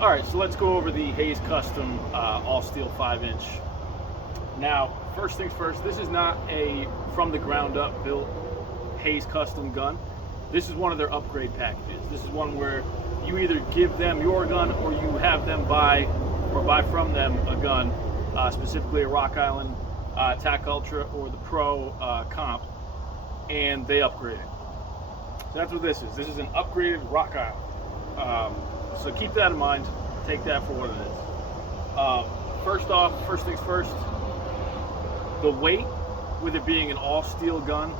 All right, so let's go over the Hayes Custom all steel 5-inch. Now, first things first, this is not a from the ground up built Hayes Custom gun. This is one of their upgrade packages. This is one where you either give them your gun or you have them buy from them a gun, specifically a Rock Island TAC Ultra or the Pro comp, and they upgrade it. So that's what this is. This is an upgraded Rock Island. So keep that in mind. Take that for what it is. First things first, the weight, with it being an all-steel gun,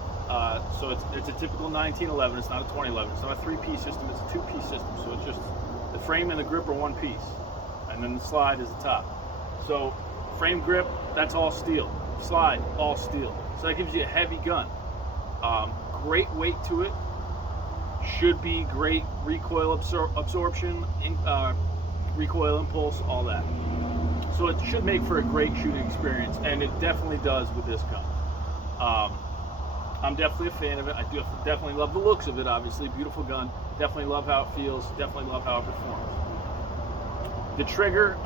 so it's a typical 1911. It's not a 2011. It's not a 3-piece system. It's a 2-piece system. So it's just the frame and the grip are one piece, and then the slide is the top. So frame, grip, that's all steel. Slide, all steel. So that gives you a heavy gun. Great weight to it. Should be great recoil absorption, recoil impulse, all that. So it should make for a great shooting experience, and it definitely does with this gun. I'm definitely a fan of it. I do definitely love the looks of it, obviously. Beautiful gun. Definitely love how it feels. Definitely love how it performs. The trigger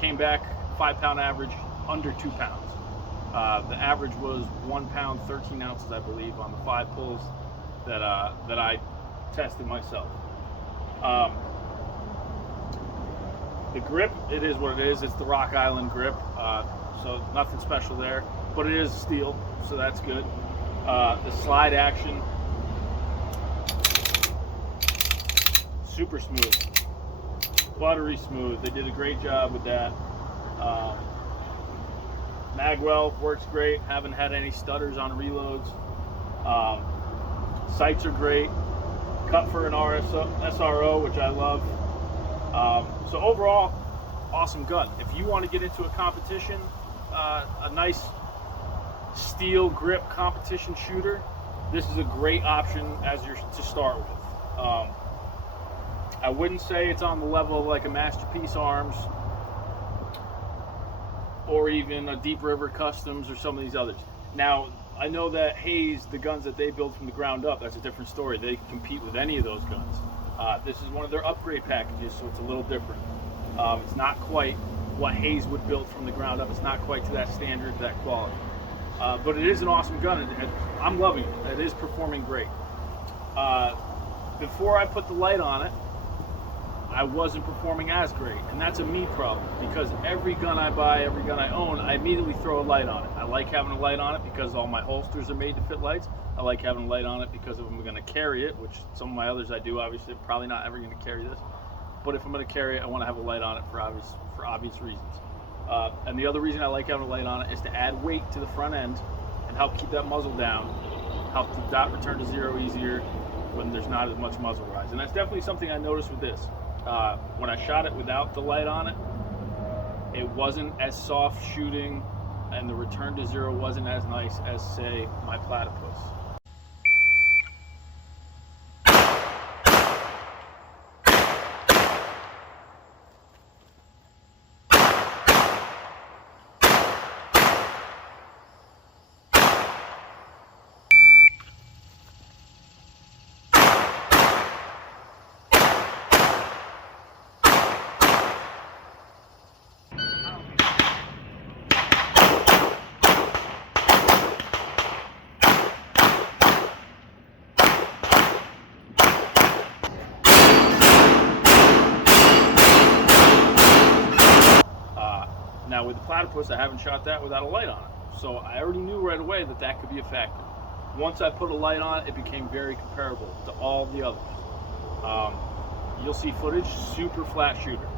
came back 5-pound average, under 2 pounds. The average was 1 pound 13 ounces, I believe, on the 5 pulls that I tested myself. The grip, it is what it is. It's the Rock Island grip, so nothing special there, but it is steel, so that's good. The slide action, super smooth, buttery smooth. They did a great job with that. Magwell works great. Haven't had any stutters on reloads. Sights are great. Cut for an SRO, which I love. So overall, awesome gun. If you want to get into a competition, a nice steel grip competition shooter, this is a great option as you're to start with. I wouldn't say it's on the level of like a Masterpiece Arms or even a Deep River Customs or some of these others. Now, I know that Hayes, the guns that they build from the ground up, that's a different story. They can compete with any of those guns. This is one of their upgrade packages, so it's a little different. It's not quite what Hayes would build from the ground up. It's not quite to that standard, that quality. But it is an awesome gun. I'm loving it. It is performing great. Before I put the light on it, I wasn't performing as great, and that's a me problem, because every gun I buy, every gun I own, I immediately throw a light on it. I like having a light on it because all my holsters are made to fit lights. I like having a light on it because if I'm going to carry it, which some of my others I do, obviously, I'm probably not ever going to carry this, but if I'm going to carry it, I want to have a light on it for obvious reasons. And the other reason I like having a light on it is to add weight to the front end and help keep that muzzle down, help the dot return to zero easier when there's not as much muzzle rise. And that's definitely something I noticed with this. When I shot it without the light on it, it wasn't as soft shooting, and the return to zero wasn't as nice as, say, my Platypus. Now with the Platypus, I haven't shot that without a light on it. So I already knew right away that that could be a factor. Once I put a light on it, it became very comparable to all the others. You'll see footage, super flat shooter.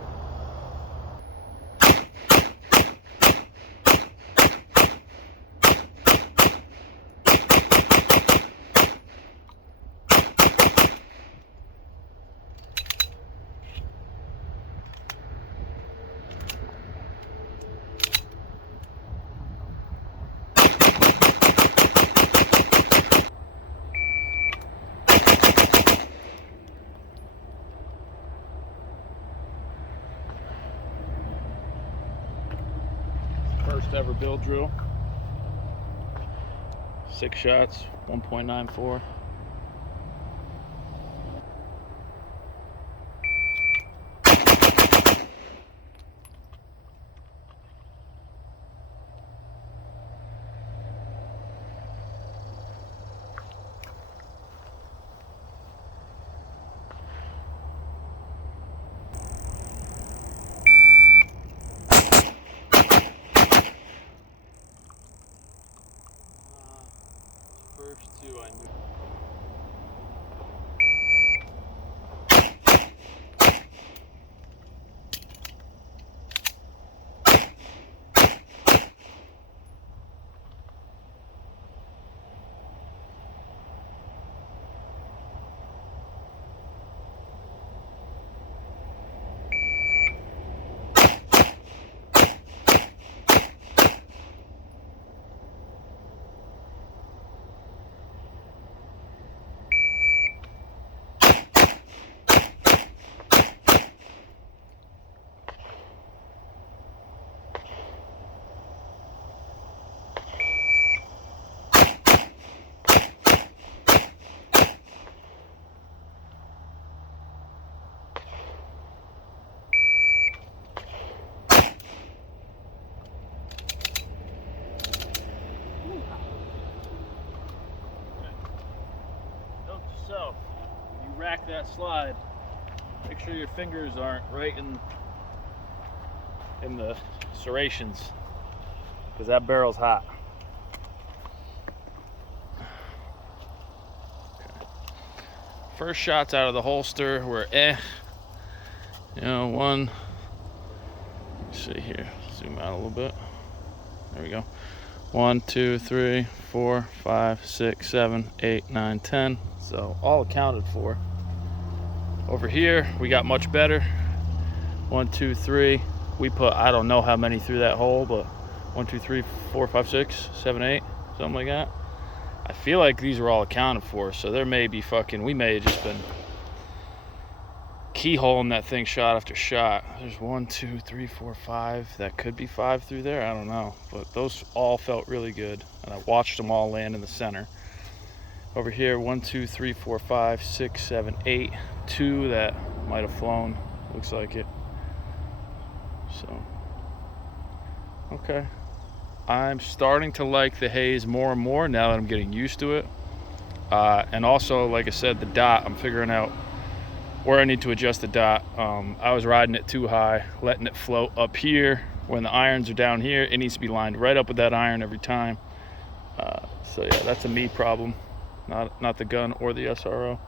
First ever build drill. 6 shots, 1.94. First two I knew. So, when you rack that slide, make sure your fingers aren't right in the serrations, because that barrel's hot. Okay. First shots out of the holster were you know, one. Let me see here, zoom out a little bit. There we go. 1, 2, 3, 4, 5, 6, 7, 8, 9, 10. So all accounted for. Over here, we got much better. 1, 2, 3. We put, I don't know how many through that hole, but 1, 2, 3, 4, 5, 6, 7, 8, something like that. I feel like these were all accounted for, so there may be we may have just been keyholing that thing shot after shot. There's 1, 2, 3, 4, 5. That could be 5 through there, I don't know. But those all felt really good, and I watched them all land in the center. Over here, 1, 2, 3, 4, 5, 6, 7, 8. 2 that might have flown, looks like it. So, okay. I'm starting to like the Hayes more and more now that I'm getting used to it. And also, like I said, the dot, I'm figuring out where I need to adjust the dot. I was riding it too high, letting it float up here. When the irons are down here, it needs to be lined right up with that iron every time. So yeah, that's a me problem. Not the gun or the SRO.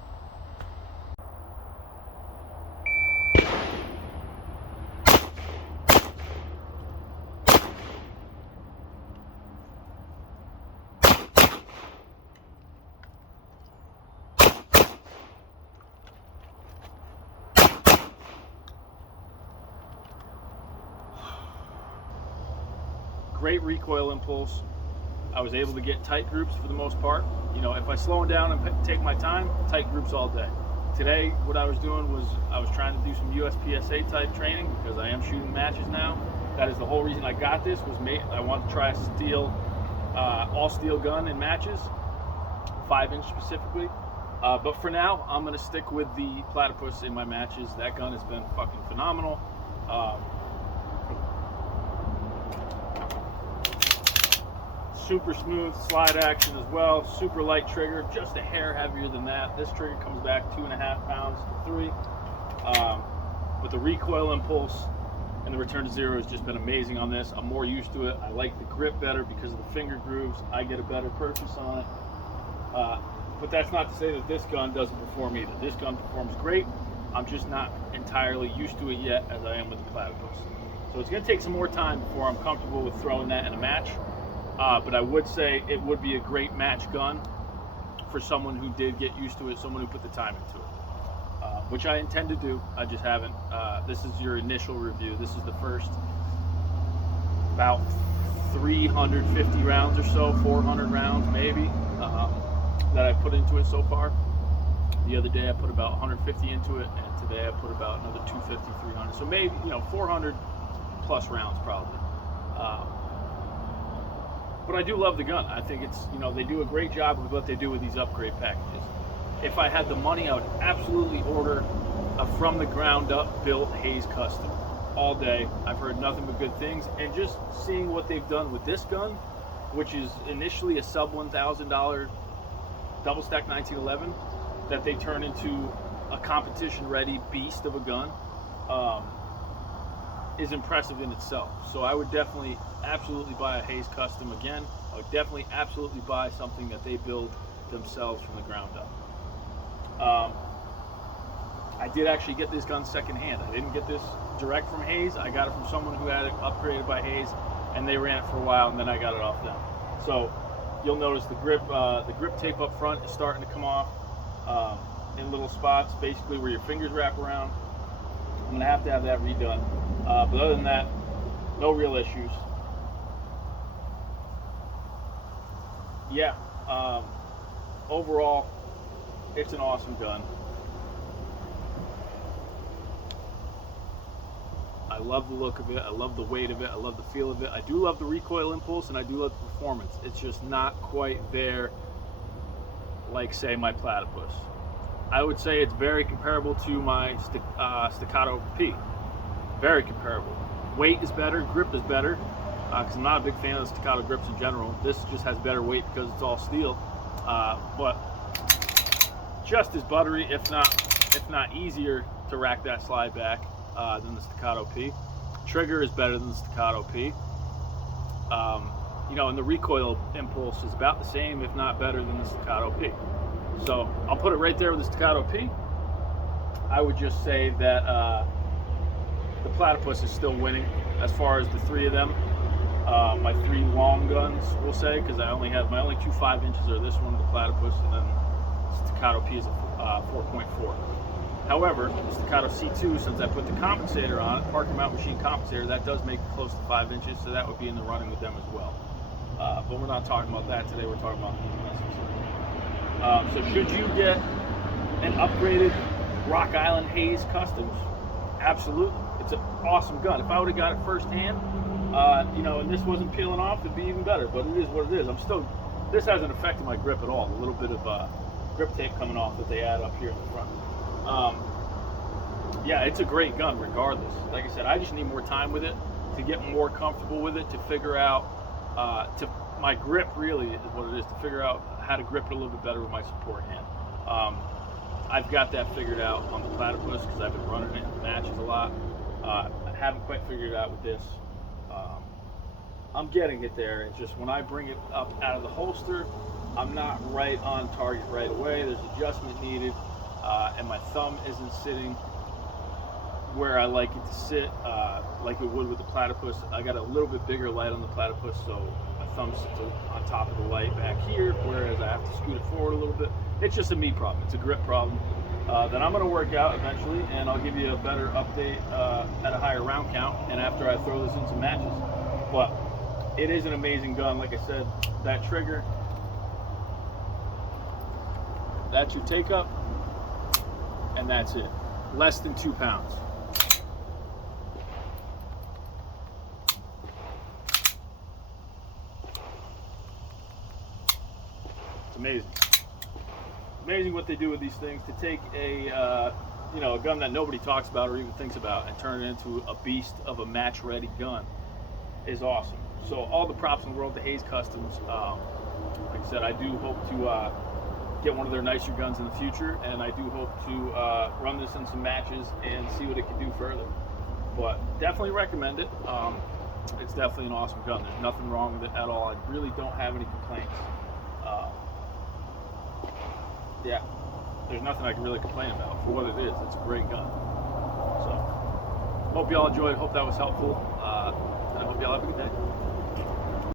Great recoil impulse. I was able to get tight groups for the most part. You know, if I slow it down and take my time, tight groups all day. Today, what I was doing was I was trying to do some USPSA type training because I am shooting matches now. That is the whole reason I got this, was I wanted to try a steel, all steel gun in matches, 5-inch specifically. But for now, I'm gonna stick with the Platypus in my matches. That gun has been fucking phenomenal. Super smooth slide action as well, super light trigger, just a hair heavier than that. This trigger comes back 2.5 pounds to 3. But the recoil impulse and the return to zero has just been amazing on this. I'm more used to it. I like the grip better because of the finger grooves. I get a better purchase on it. But that's not to say that this gun doesn't perform either. This gun performs great. I'm just not entirely used to it yet as I am with the Platypus. So it's gonna take some more time before I'm comfortable with throwing that in a match. But I would say it would be a great match gun for someone who did get used to it, someone who put the time into it, which I intend to do. I just haven't. This is your initial review. This is the first about 350 rounds or so, 400 rounds maybe, that I put into it so far. The other day I put about 150 into it, and today I put about another 250, 300. So maybe, 400 plus rounds probably. But I do love the gun. I think it's, you know, they do a great job with what they do with these upgrade packages. If I had the money, I would absolutely order a from the ground up built Hayes Custom all day. I've heard nothing but good things, and just seeing what they've done with this gun, which is initially a sub $1,000 double stack 1911 that they turn into a competition ready beast of a gun, is impressive in itself. So I would definitely absolutely buy a Hayes Custom again. I would definitely absolutely buy something that they build themselves from the ground up. I did actually get this gun secondhand. I didn't get this direct from Hayes. I got it from someone who had it upgraded by Hayes, and they ran it for a while, and then I got it off them. So you'll notice the grip tape up front is starting to come off in little spots, basically where your fingers wrap around. I'm gonna have to have that redone. But other than that, no real issues. Yeah, overall, it's an awesome gun. I love the look of it. I love the weight of it. I love the feel of it. I do love the recoil impulse, and I do love the performance. It's just not quite there like, say, my Platypus. I would say it's very comparable to my Staccato P. Very comparable. Weight is better, grip is better, because I'm not a big fan of the Staccato grips in general. This just has better weight because it's all steel, but just as buttery, if not easier to rack that slide back than the Staccato P. Trigger is better than the Staccato P. You know, and the recoil impulse is about the same, if not better, than the Staccato P. So I'll put it right there with the Staccato P. I would just say that the Platypus is still winning as far as the three of them. My three long guns, we'll say, because I only have my only two 5 inches are this one, the Platypus, and then Staccato P is a 4.4. However, the Staccato C2, since I put the compensator on it, parking mount machine compensator, that does make it close to 5 inches, so that would be in the running with them as well. But we're not talking about that today. We're talking about these misses. So should you get an upgraded Rock Island Hayes Customs? Absolutely. It's an awesome gun. If I would have got it firsthand, you know, and this wasn't peeling off, it'd be even better. But it is what it is. This hasn't affected my grip at all. The little bit of grip tape coming off that they add up here in the front. Yeah, it's a great gun regardless. Like I said, I just need more time with it to get more comfortable with it, to figure out, my grip really is what it is, to figure out how to grip it a little bit better with my support hand. I've got that figured out on the Platypus because I've been running it in matches a lot. I haven't quite figured it out with this. I'm getting it there. It's just when I bring it up out of the holster, I'm not right on target right away. There's adjustment needed, and my thumb isn't sitting where I like it to sit, like it would with the Platypus. I got a little bit bigger light on the Platypus, so my thumb sits on top of the light back here, whereas I have to scoot it forward a little bit. It's just a me problem. It's a grip problem that I'm going to work out eventually, and I'll give you a better update at a higher round count and after I throw this in some matches. But it is an amazing gun. Like I said, that trigger, that's your take up, and that's it. Less than 2 pounds. It's amazing. Amazing what they do with these things to take a you know, a gun that nobody talks about or even thinks about and turn it into a beast of a match ready gun is awesome. So all the props in the world to Hayes Customs. Like I said, I do hope to get one of their nicer guns in the future, and I do hope to run this in some matches and see what it can do further. But definitely recommend it. It's definitely an awesome gun. There's nothing wrong with it at all. I really don't have any complaints. Yeah, there's nothing I can really complain about for what it is. It's a great gun. So hope y'all enjoyed. Hope that was helpful. And I hope y'all have a good day.